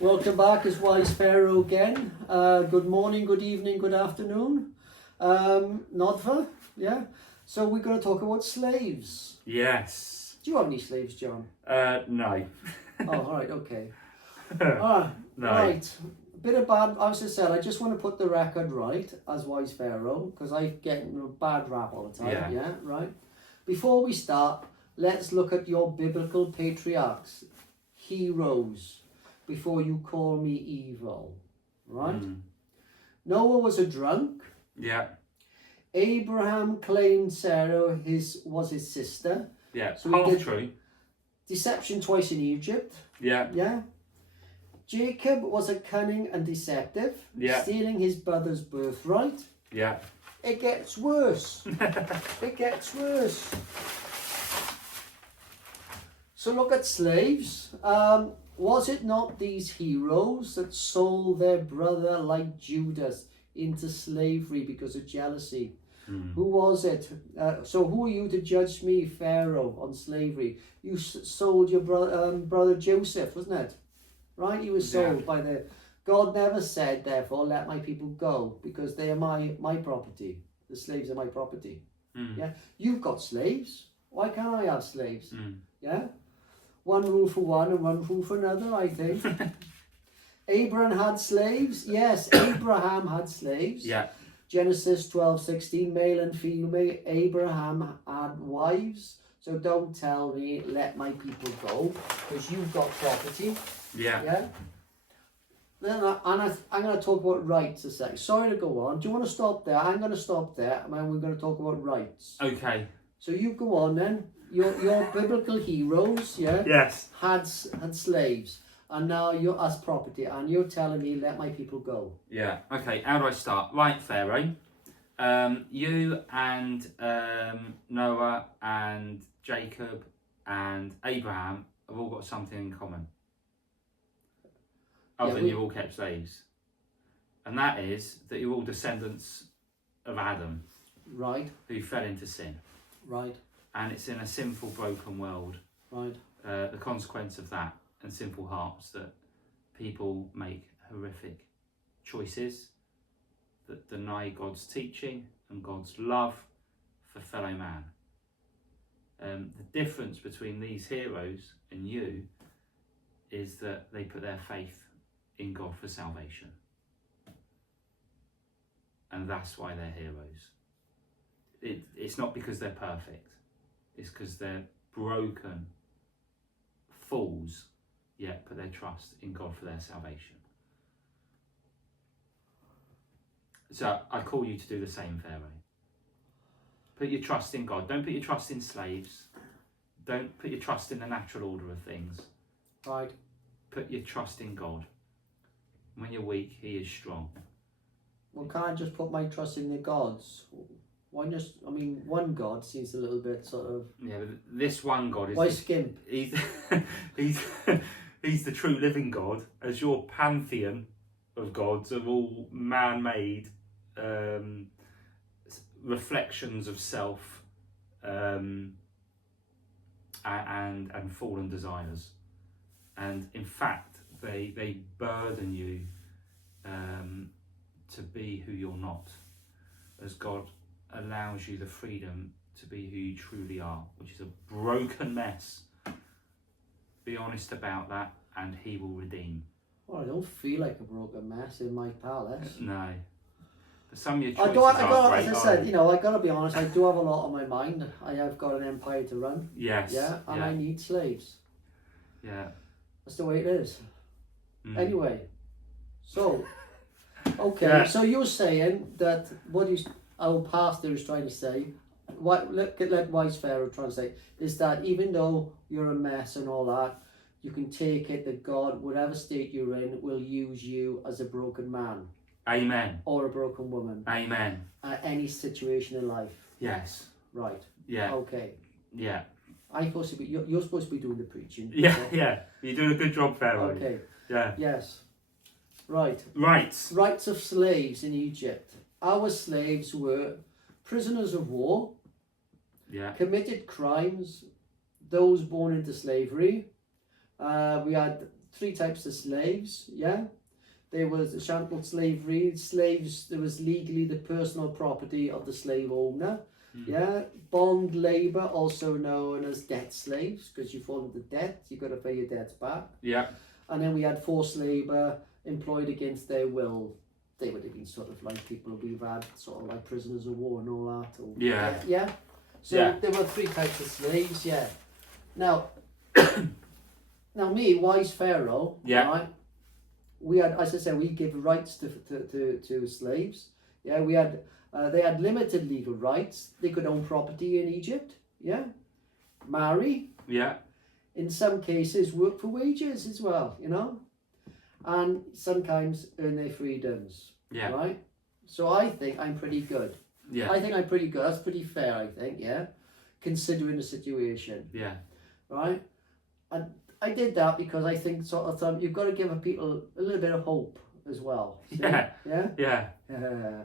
Welcome back, it's Wise Pharaoh again. Good morning, good evening, good afternoon. Nodva, yeah? So we're going to talk about slaves. Yes. Do you have any slaves, John? No. Oh, all right, okay. No. Right. A bit of bad, as I said, I just want to put the record right as Wise Pharaoh, because I get a bad rap all the time, yeah, right? Before we start, let's look at your biblical patriarchs, heroes, before you call me evil, right? Noah was a drunk. Yeah. Abraham claimed Sarah was his sister. Yeah. So half true. Deception twice in Egypt. Yeah. Yeah. Jacob was a cunning and deceptive, stealing his brother's birthright. Yeah. It gets worse. It gets worse. So look at slaves. Was it not these heroes that sold their brother like Judas into slavery because of jealousy? Who was it? So who are you to judge me, Pharaoh, on slavery? You sold your brother Joseph, wasn't it? Right? He was sold by the... God never said, therefore, let my people go, because they are my property. The slaves are my property. Yeah, you've got slaves. Why can't I have slaves? Yeah? One rule for one and one rule for another, I think. Abraham had slaves. Yes, Abraham had slaves. Yeah. Genesis 12:16, male and female. Abraham had wives. So don't tell me, let my people go, because you've got property. Yeah. Yeah. Then I'm going to talk about rights a sec. Sorry to go on. Do you want to stop there? I'm going to stop there, and then we're going to talk about rights. Okay. So you go on then. Your biblical heroes, yeah. Yes. Had slaves, and now you're as property, and you're telling me let my people go. Yeah. Okay. How do I start? Right, Pharaoh. You and Noah and Jacob and Abraham have all got something in common. Other than you all kept slaves, and that is that you're all descendants of Adam, Right. who fell into sin. Right. And it's in a sinful, broken world. Right. The consequence of that and sinful hearts that people make horrific choices that deny God's teaching and God's love for fellow man. The difference between these heroes and you is that they put their faith in God for salvation. And that's why they're heroes. It's not because they're perfect. It's because they're broken fools, yet put their trust in God for their salvation. So I call you to do the same, Pharaoh. Put your trust in God. Don't put your trust in slaves. Don't put your trust in the natural order of things. Right. Put your trust in God. When you're weak, He is strong. Well, can't I just put my trust in the gods? One God seems a little bit sort of... Yeah, but this one God is... Why skimp? He's the true living God, as your pantheon of gods are all man-made reflections of self and fallen desires. And in fact, they burden you to be who you're not, as God allows you the freedom to be who you truly are, which is a broken mess. Be honest about that, and He will redeem. Well, I don't feel like a broken mess in my palace. No. But some of your choices are great. As I said, I got to be honest, I do have a lot on my mind. I have got an empire to run. Yes. Yeah, and I need slaves. Yeah. That's the way it is. Anyway, so, okay, so you're saying that our pastor is trying to say, let Wise Pharaoh translate, is that even though you're a mess and all that, you can take it that God, whatever state you're in, will use you as a broken man. Amen. Or a broken woman. Amen. Any situation in life. Yes. Right. Yeah. Okay. Yeah. You're supposed to be doing the preaching. Yeah, yeah. You're doing a good job, Pharaoh. Okay. Yeah. Yes. Right. Rights. Rights of slaves in Egypt. Our slaves were prisoners of war, committed crimes, those born into slavery. We had three types of slaves, yeah? There was the chattel slavery. Slaves, there was legally the personal property of the slave owner. Yeah, bond labour, also known as debt slaves, because you fall into debt, you've got to pay your debts back. Yeah. And then we had forced labour employed against their will. They would have been sort of like people we've had, sort of like prisoners of war and all that. Or, Yeah. Yeah. So Yeah. there were three types of slaves, yeah. Now, me, wise Pharaoh, Yeah. right? We had, as I said, we give rights to slaves. Yeah, we had, they had limited legal rights. They could own property in Egypt. Yeah, marry. Yeah. In some cases, work for wages as well. You know, and sometimes earn their freedoms. Yeah. Right. So I think I'm pretty good. Yeah. I think I'm pretty good. That's pretty fair. I think. Yeah, considering the situation. Yeah. Right. And I did that because I think sort of you've got to give people a little bit of hope as well. See? Yeah. Yeah. Yeah.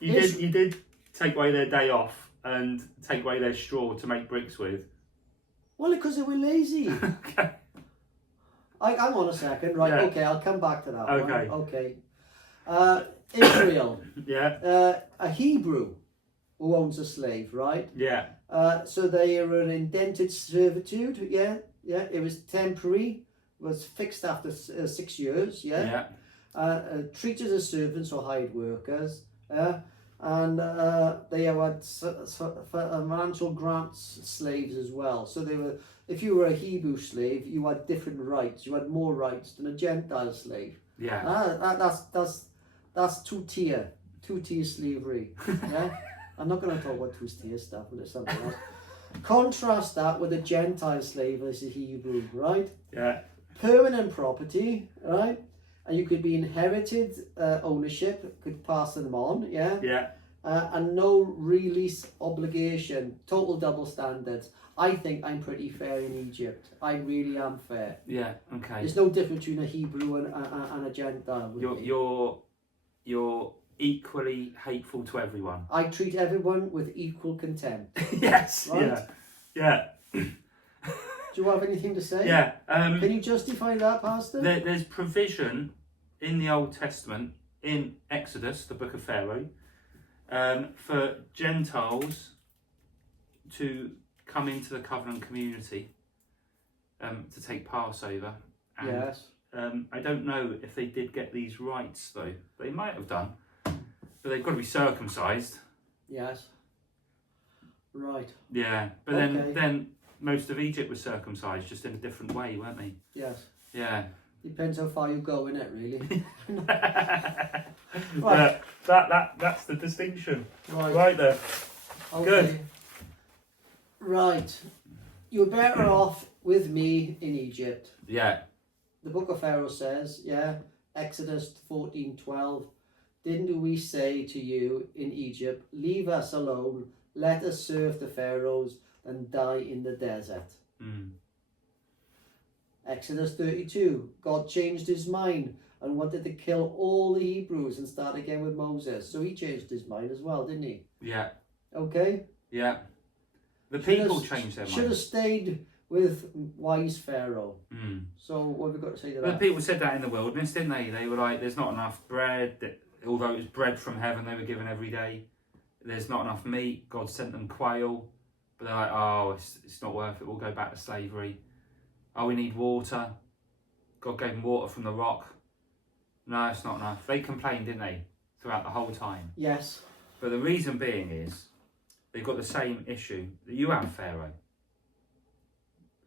You did take away their day off and take away their straw to make bricks with. Well, because they were lazy. Okay. Hang on a second, right? Yeah. Okay, I'll come back to that. Okay. One. Okay. Israel. Yeah. A Hebrew who owns a slave, right? Yeah. So they are an indented servitude. Yeah. Yeah. It was temporary. Was fixed after 6 years. Yeah. Yeah. Treated as servants or hired workers. And they had financial grants slaves as well. So they were, if you were a Hebrew slave, you had different rights. You had more rights than a Gentile slave. Yeah. That's two-tier slavery. Yeah, I'm not going to talk about two-tier stuff, but it's something else. Contrast that with a Gentile slave as a Hebrew, right? Yeah. Permanent property, right? And you could be inherited ownership, could pass them on, yeah? Yeah. And no release obligation, total double standards. I think I'm pretty fair in Egypt. I really am fair. Yeah. Okay. There's no difference between a Hebrew and a Gentile. You're equally hateful to everyone. I treat everyone with equal contempt. Yes. Right? Yeah. Do you have anything to say? Yeah. Can you justify that, Pastor? There's provision in the Old Testament, in Exodus, the book of Pharaoh, for Gentiles to come into the covenant community to take Passover. And, yes. I don't know if they did get these rights, though. They might have done. But they've got to be circumcised. Yes. Right. Yeah. But Okay. then most of Egypt was circumcised, just in a different way, weren't they? Yes. Yeah. Depends how far you go in it, really. Right. That's the distinction. Right there. Okay. Good. Right. You're better off with me in Egypt. Yeah. The book of Pharaoh says, yeah, Exodus 14:12, didn't we say to you in Egypt, leave us alone, let us serve the pharaohs and die in the desert. Exodus 32, God changed his mind and wanted to kill all the Hebrews and start again with Moses. So he changed his mind as well, didn't he? Yeah. Okay? Yeah. The people changed their mind. Should have stayed with wise Pharaoh. So what have we got to say to that? The people said that in the wilderness, didn't they? They were like, there's not enough bread. Although it was bread from heaven they were given every day. There's not enough meat. God sent them quail. But they're like, oh, it's not worth it. We'll go back to slavery. Oh, we need water. God gave them water from the rock. No, it's not enough. They complained, didn't they? Throughout the whole time. Yes. But the reason being is, they've got the same issue that you have, Pharaoh.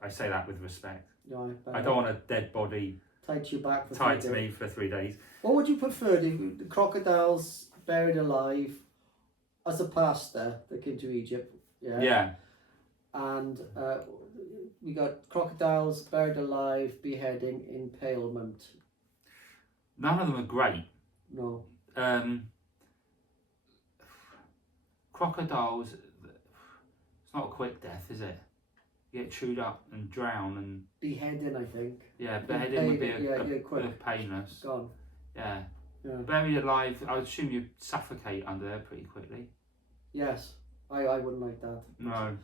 I say that with respect. No, I don't want a dead body tied to your back for tied 3 to days. me for 3 days. What would you prefer? The crocodiles buried alive as a pasta that came to Egypt? Yeah. Yeah. And we got crocodiles buried alive, beheading, impalement. None of them are great. No. Crocodiles, it's not a quick death, is it? You get chewed up and drown and... Beheading, I think. Yeah, beheading would be quick. painless. Gone. Yeah. Yeah. Buried alive, I would assume you'd suffocate under there pretty quickly. Yes. I wouldn't like that. No.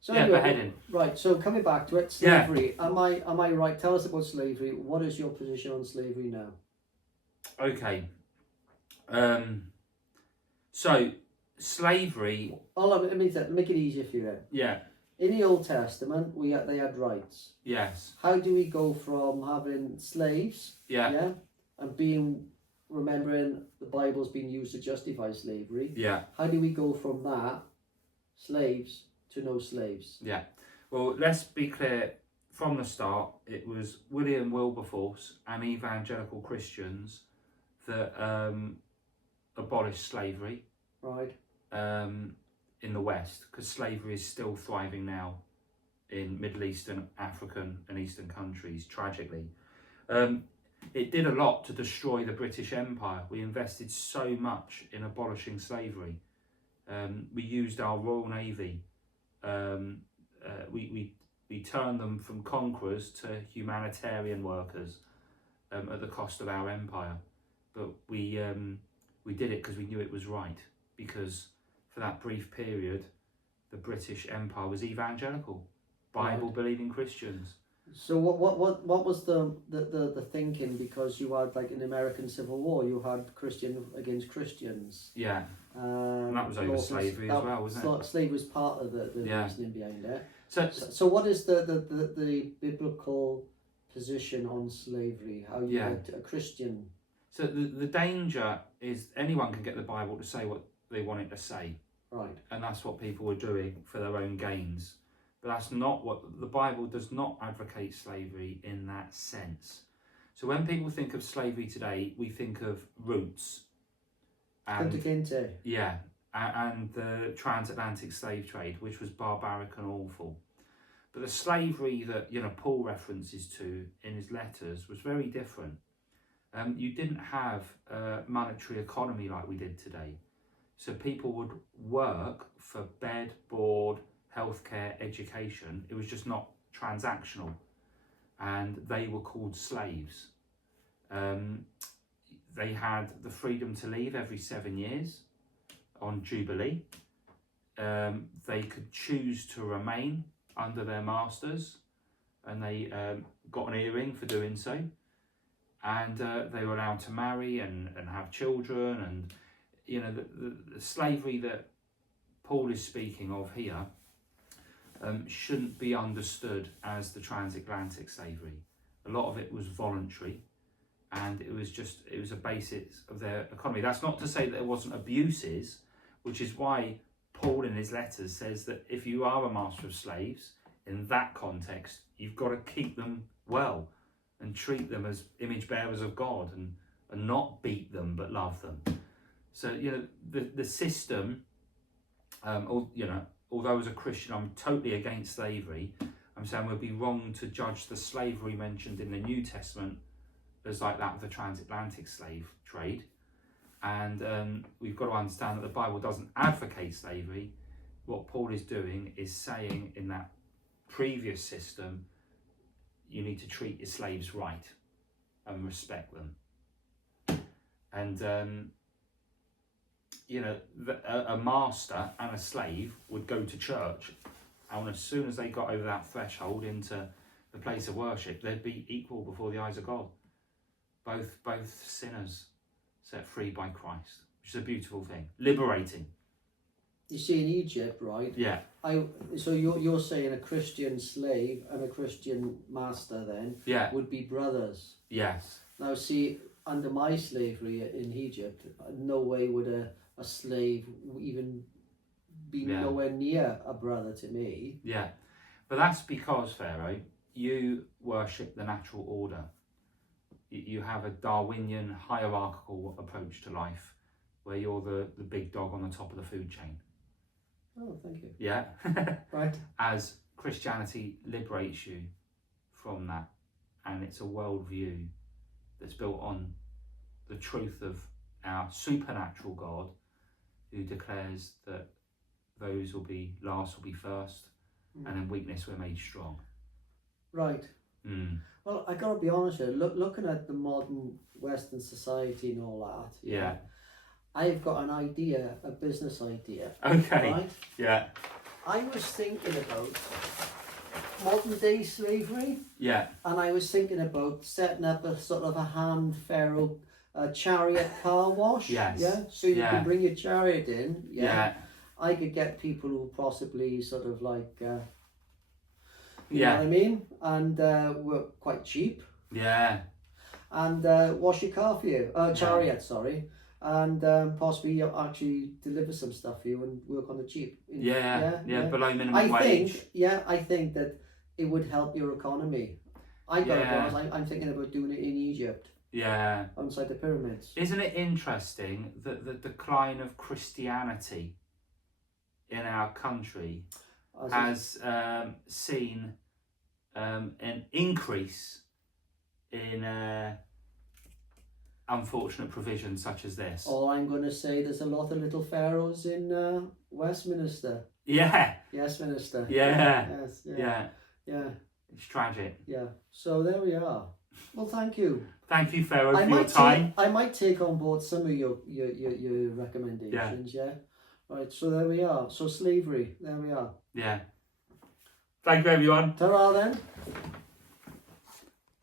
So Yeah, anyway, beheading. right. So coming back to it, Yeah. slavery. Am I right? Tell us about slavery. What is your position on slavery now? Okay. So slavery. Let me make it easier for you then. Yeah. In the Old Testament, they had rights. Yes. How do we go from having slaves, Yeah. and remembering the Bible's being used to justify slavery? Yeah. How do we go from that, slaves, to no slaves? Yeah. Well, let's be clear from the start. It was William Wilberforce and evangelical Christians that abolished slavery. Right. In the West, because slavery is still thriving now in Middle Eastern, African and Eastern countries, tragically. It did a lot to destroy the British Empire. We invested so much in abolishing slavery. We used our Royal Navy. We turned them from conquerors to humanitarian workers at the cost of our empire. But we did it because we knew it was right, because for that brief period, the British Empire was evangelical, Bible-believing Christians. So what was the thinking? Because you had, like, in the American Civil War, you had Christian against Christians. Yeah, and that was over slavery as well, wasn't it? Slavery was part of the reasoning behind it. So what is the biblical position on slavery? How you get a Christian? So the danger is anyone can get the Bible to say what they want it to say. Right. And that's what people were doing for their own gains. But that's not what the Bible does. Not advocate slavery in that sense. So when people think of slavery today, we think of roots. And the transatlantic slave trade, which was barbaric and awful. But the slavery that Paul references to in his letters was very different. You didn't have a monetary economy like we did today. So people would work for bed, board, healthcare, education. It was just not transactional. And they were called slaves. They had the freedom to leave every 7 years on Jubilee. They could choose to remain under their masters, and they got an earring for doing so. And they were allowed to marry and have children. And the slavery that Paul is speaking of here shouldn't be understood as the transatlantic slavery. A lot of it was voluntary, and it was a basis of their economy. That's not to say that there wasn't abuses, which is why Paul in his letters says that if you are a master of slaves, in that context, you've got to keep them well and treat them as image bearers of God, and not beat them but love them. So the system, although as a Christian I'm totally against slavery, I'm saying we'd be wrong to judge the slavery mentioned in the New Testament as like that of the transatlantic slave trade. And we've got to understand that the Bible doesn't advocate slavery. What Paul is doing is saying in that previous system, you need to treat your slaves right and respect them. And a master and a slave would go to church, and as soon as they got over that threshold into the place of worship, they'd be equal before the eyes of God. Both sinners set free by Christ, which is a beautiful thing, liberating. You see, in Egypt, right? Yeah. So you're saying a Christian slave and a Christian master then would be brothers. Yes. Now, see, under my slavery in Egypt, no way would a slave even be nowhere near a brother to me. Yeah, but that's because, Pharaoh, you worship the natural order. You have a Darwinian hierarchical approach to life, where you're the big dog on the top of the food chain. Oh, thank you. Yeah. Right. As Christianity liberates you from that, and it's a worldview that's built on the truth of our supernatural God, who declares that those will be last will be first, and in weakness we're made strong. Right. Mm. Well, I gotta be honest here. Looking at the modern Western society and all that. Yeah. I've got an idea, a business idea. Okay. Right? Yeah. I was thinking about modern day slavery, Yeah. and I was thinking about setting up a sort of a hand Pharaoh chariot car wash. Yes. Yeah. So you Yeah. can bring your chariot in. Yeah. Yeah. I could get people who possibly sort of like, you know Yeah. what I mean, and were quite cheap, Yeah. and wash your car for you, chariot, sorry, and possibly actually deliver some stuff for you and work on the cheap. Yeah. Below minimum I wage. think that it would help your economy. I got it. I'm thinking about doing it in Egypt, Yeah. inside the pyramids. Isn't it interesting that the decline of Christianity in our country has seen an increase in unfortunate provisions such as this? All I'm going to say, there's a lot of little pharaohs in Westminster. Yeah. Westminster. Yeah. Yes. Yeah. It's tragic. Yeah. So there we are. Well, thank you. Thank you, Pharaoh, for your time. I might take on board some of your recommendations. Yeah. Right. So there we are. So slavery. There we are. Yeah. Thank you, everyone. Ta-ra then.